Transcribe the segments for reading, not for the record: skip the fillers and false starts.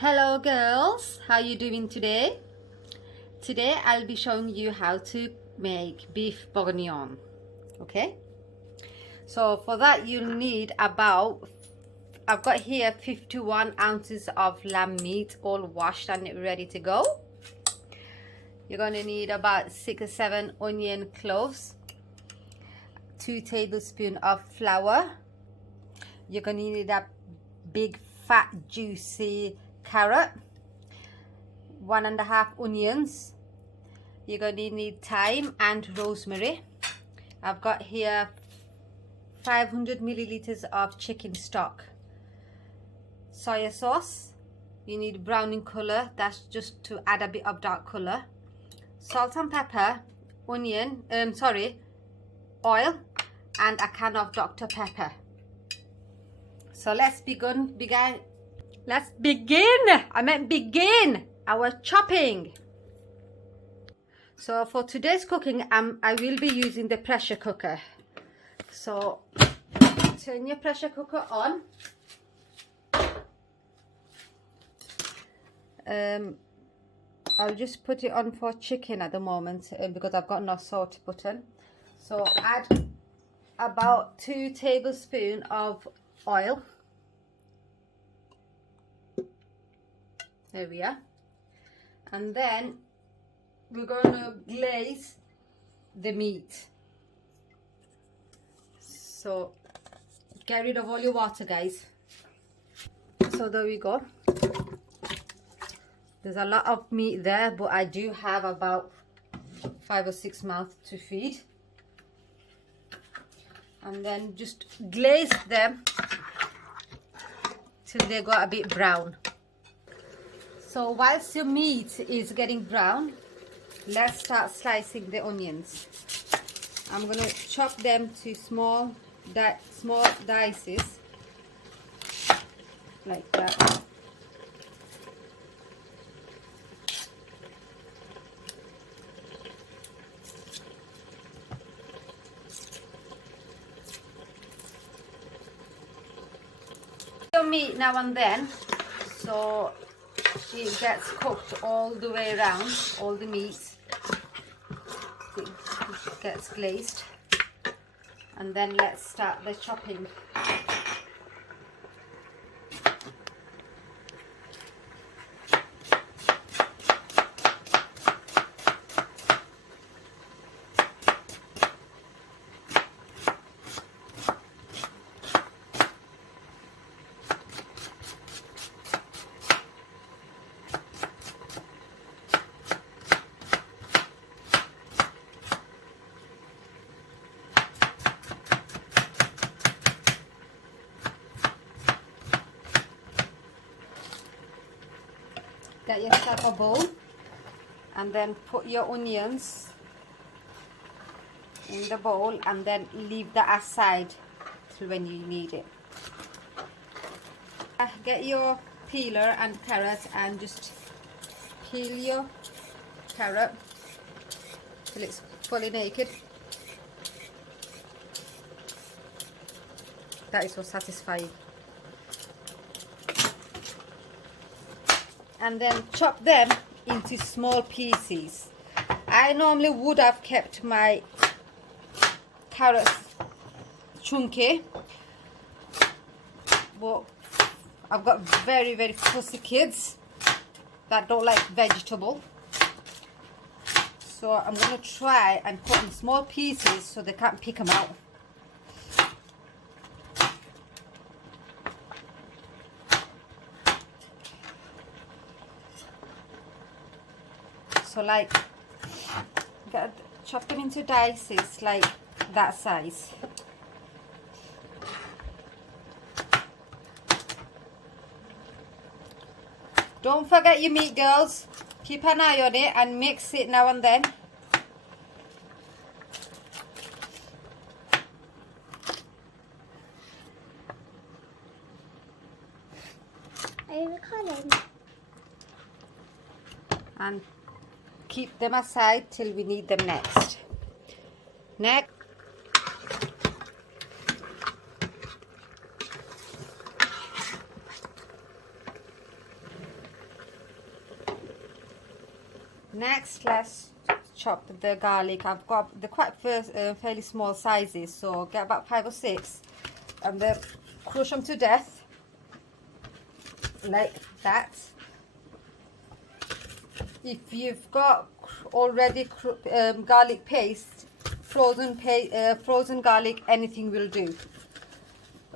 Hello girls, how you doing today? Today I'll be showing you how to make beef bourguignon. Okay, so for that you'll need about, I've got here 51 ounces of lamb meat, all washed and ready to go. You're going to need about 6 or 7 onion cloves, 2 tablespoons of flour. You're going to need a big fat juicy carrot, 1.5 onions. You're going to need thyme and rosemary. I've got here 500 milliliters of chicken stock. Soya sauce, you need brown in color, that's just to add a bit of dark color. Salt and pepper, onion, oil, and a can of Dr. Pepper. So let's begin our chopping. So for today's cooking, I will be using the pressure cooker. So turn your pressure cooker on. I'll just put it on for chicken at the moment because I've got no salt button. So add about 2 tablespoons of oil. There we are. And then we're going to glaze the meat. So get rid of all your water, guys. So there we go. There's a lot of meat there, but I do have about 5 or 6 mouths to feed. And then just glaze them till they got a bit brown. So whilst your meat is getting brown, let's start slicing the onions. I'm going to chop them to small dices like that. Your meat now and then, so it gets cooked all the way around, all the meat it gets glazed. And then let's start the chopping. Get yourself a bowl and then put your onions in the bowl and then leave that aside till when you need it. Get your peeler and carrot and just peel your carrot till it's fully naked. That is so satisfying. And then chop them into small pieces. I normally would have kept my carrots chunky, but I've got very fussy kids that don't like vegetable, so I'm going to try and cut in small pieces so they can't pick them out. So like, chop them into dices like that size. Don't forget your meat, girls. Keep an eye on it and mix it now and then. Are you recording? And keep them aside till we need them next. Next, Next, let's chop the garlic. I've got the quite fairly small sizes, so get about 5 or 6 and then crush them to death like that. If you've got already garlic paste, frozen garlic, anything will do,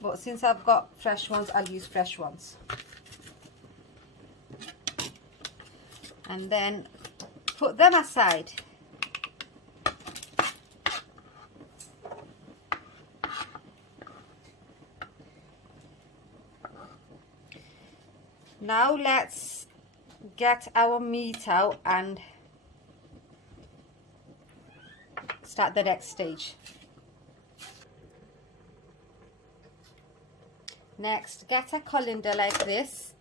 but since I've got fresh ones, I'll use fresh ones. And then put them aside. Now let's get our meat out and start the next stage. Next, get a colander like this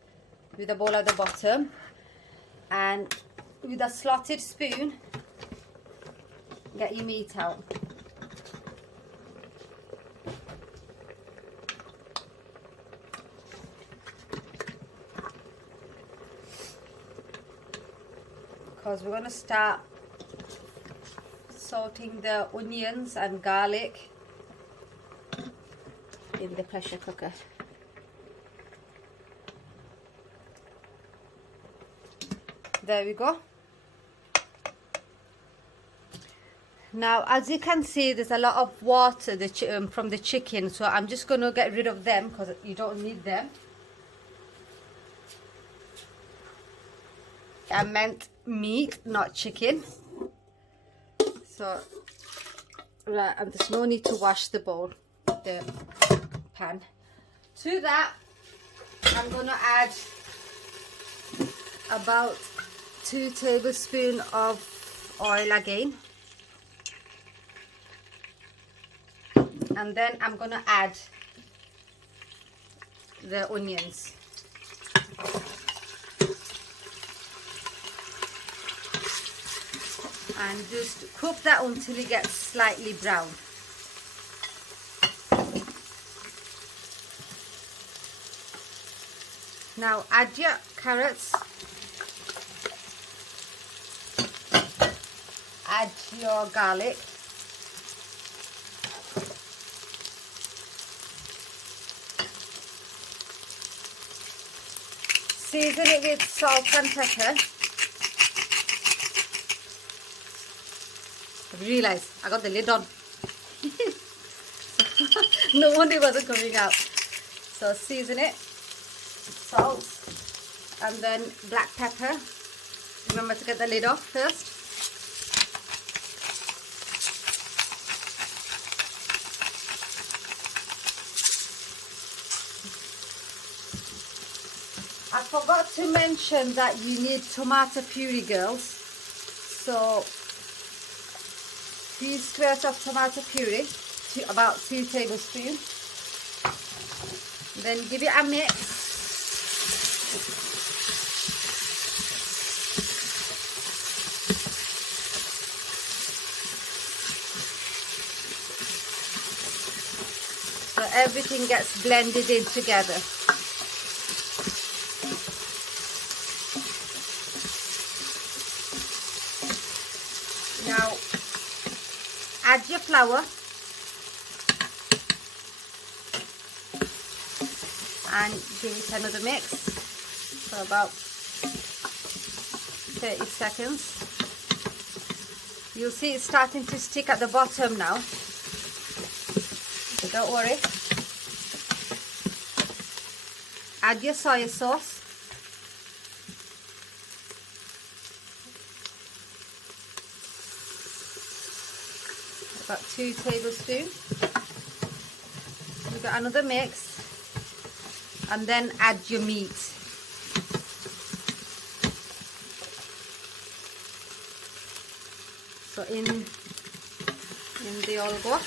with a bowl at the bottom, and with a slotted spoon get your meat out. Because we're going to start salting the onions and garlic in the pressure cooker. There we go. Now, as you can see, there's a lot of water from the chicken, so I'm just going to get rid of them because you don't need them. I meant meat, not chicken. So, right, and there's no need to wash the pan. To that, I'm going to add about 2 tablespoons of oil again. And then I'm going to add the onions. And just cook that until it gets slightly brown. Now add your carrots, add your garlic, season it with salt and pepper. I realised I got the lid on. No wonder it wasn't coming out. So season it, salt, and then black pepper. Remember to get the lid off first. I forgot to mention that you need tomato puree, girls. So 3 squares of tomato puree, about 2 tablespoons. Then give it a mix. So everything gets blended in together. Now add your flour and give it another mix for about 30 seconds. You'll see it's starting to stick at the bottom now, so don't worry. Add your soy sauce. About 2 tablespoons. We've got another mix, and then add your meat. So in the olgo.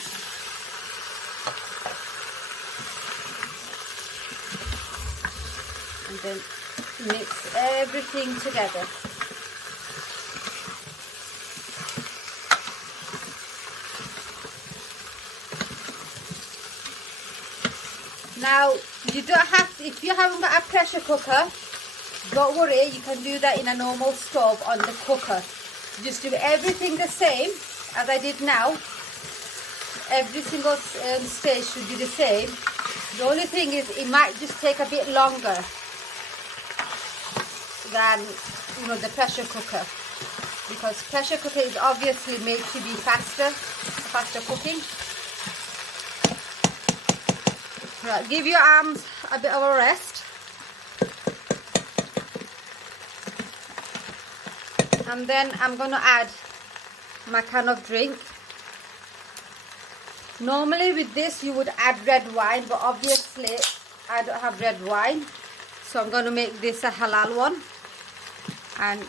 And then mix everything together. Now, you don't have to, if you haven't got a pressure cooker, don't worry, you can do that in a normal stove on the cooker. Just do everything the same as I did now. Every single stage should be the same. The only thing is it might just take a bit longer than, you know, the pressure cooker, because pressure cooker is obviously made to be faster cooking. Right, give your arms a bit of a rest. And then I'm going to add my can of drink. Normally with this you would add red wine, but obviously I don't have red wine, so I'm going to make this a halal one. And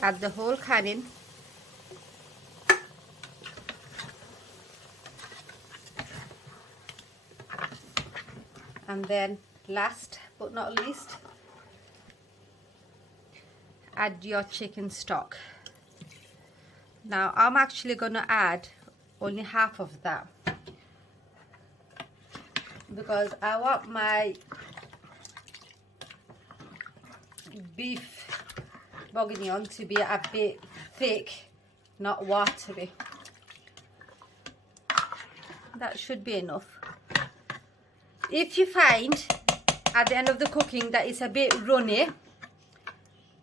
add the whole can in. And then last but not least, add your chicken stock. Now I'm actually going to add only half of that, because I want my beef bourguignon to be a bit thick, not watery. That should be enough. If you find at the end of the cooking that it's a bit runny,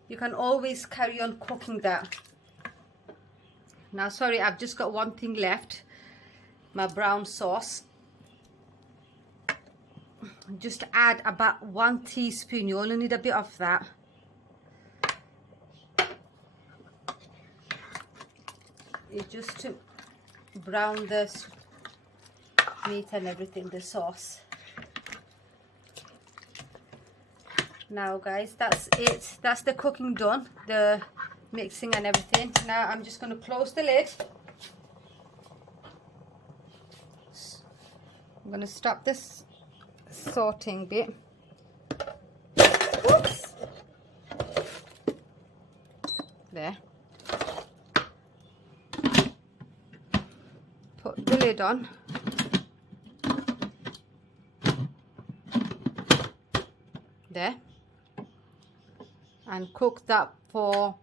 you can always carry on cooking that. Now sorry, I've just got one thing left, my brown sauce. Just add about 1 teaspoon, you only need a bit of that. It's just to brown the meat and everything, the sauce. Now guys, that's it. That's the cooking done, the mixing and everything. Now I'm just going to close the lid. I'm going to stop this sorting bit. Oops. There. Put the lid on. There. And cook that for,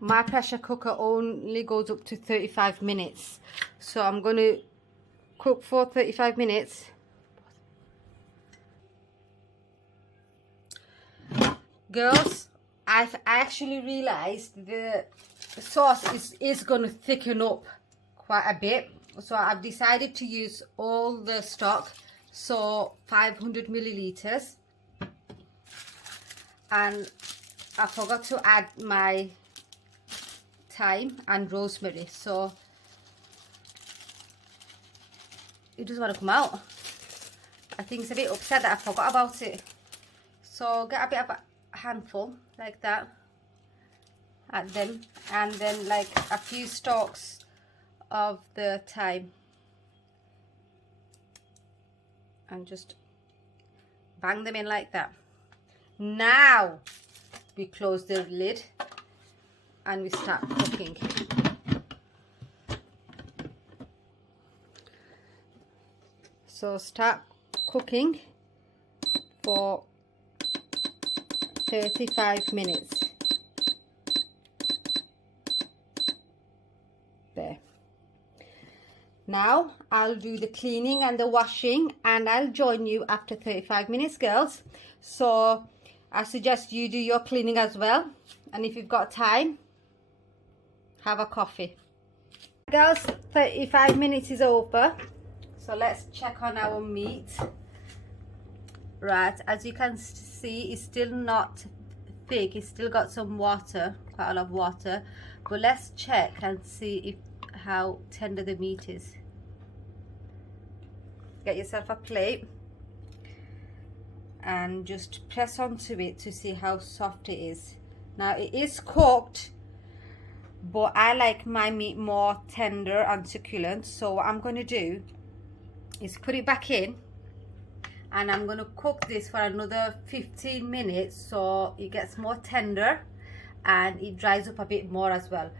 my pressure cooker only goes up to 35 minutes. So I'm going to cook for 35 minutes. Girls, I actually realized the sauce is going to thicken up quite a bit. So I've decided to use all the stock, so 500 milliliters. And I forgot to add my thyme and rosemary, so it doesn't want to come out. I think it's a bit upset that I forgot about it. So get a bit of a handful like that, add them, and then like a few stalks of the thyme, and just bang them in like that. Now we close the lid and we start cooking. So start cooking for 35 minutes. There. Now I'll do the cleaning and the washing, and I'll join you after 35 minutes, girls. So I suggest you do your cleaning as well, and if you've got time, have a coffee. Girls, 35 minutes is over, so let's check on our meat. Right, as you can see, it's still not thick, it's still got some water, quite a lot of water, but let's check and see how tender the meat is. Get yourself a plate and just press onto it to see how soft it is. Now it is cooked, but I like my meat more tender and succulent, so what I'm going to do is put it back in, and I'm going to cook this for another 15 minutes so it gets more tender and it dries up a bit more as well.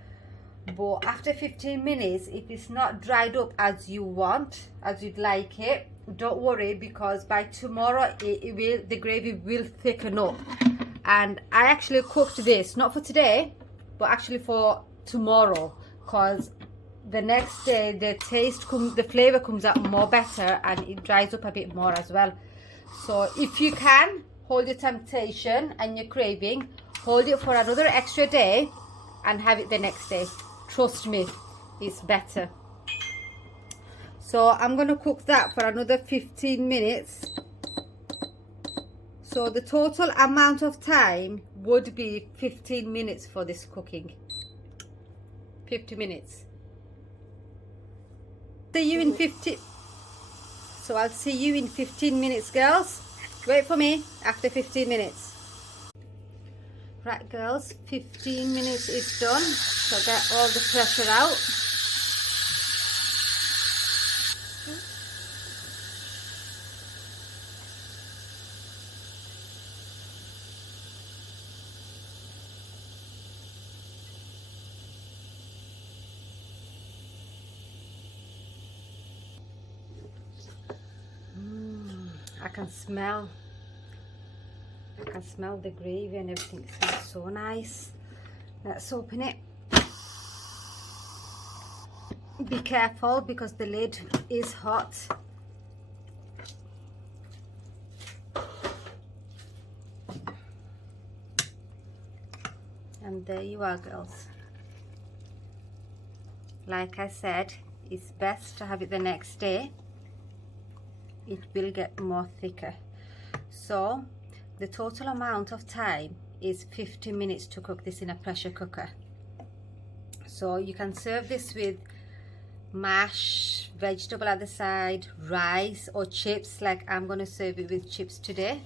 but after 15 minutes, if it's not dried up as you want, as you'd like it, don't worry, because by tomorrow the gravy will thicken up. And I actually cooked this not for today, but actually for tomorrow, because the next day the flavor comes out more better and it dries up a bit more as well. So if you can hold your temptation and your craving, hold it for another extra day and have it the next day. Trust me, it's better. So I'm going to cook that for another 15 minutes. So the total amount of time would be 15 minutes for this cooking. 50 minutes. See you in 50. So I'll see you in 15 minutes, girls. Wait for me after 15 minutes. Right, girls, 15 minutes is done. So get all the pressure out. I can smell the gravy and everything. It smells so nice. Let's open it. Be careful because the lid is hot. And there you are, girls. Like I said, it's best to have it the next day. It will get more thicker. So the total amount of time is 50 minutes to cook this in a pressure cooker. So you can serve this with mash, vegetable at the side, rice or chips, like I'm going to serve it with chips today.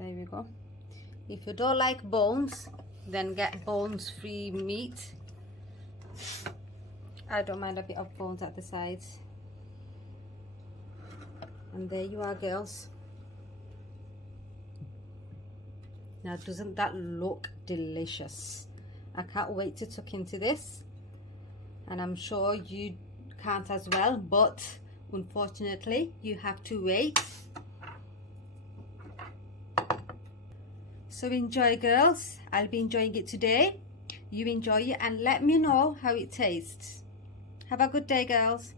There we go. If you don't like bones, then get bones free meat. I don't mind a bit of bones at the sides. And there you are, girls. Now doesn't that look delicious? I can't wait to tuck into this, and I'm sure you can't as well, but unfortunately you have to wait. So enjoy, girls. I'll be enjoying it today. You enjoy it and let me know how it tastes. Have a good day, girls.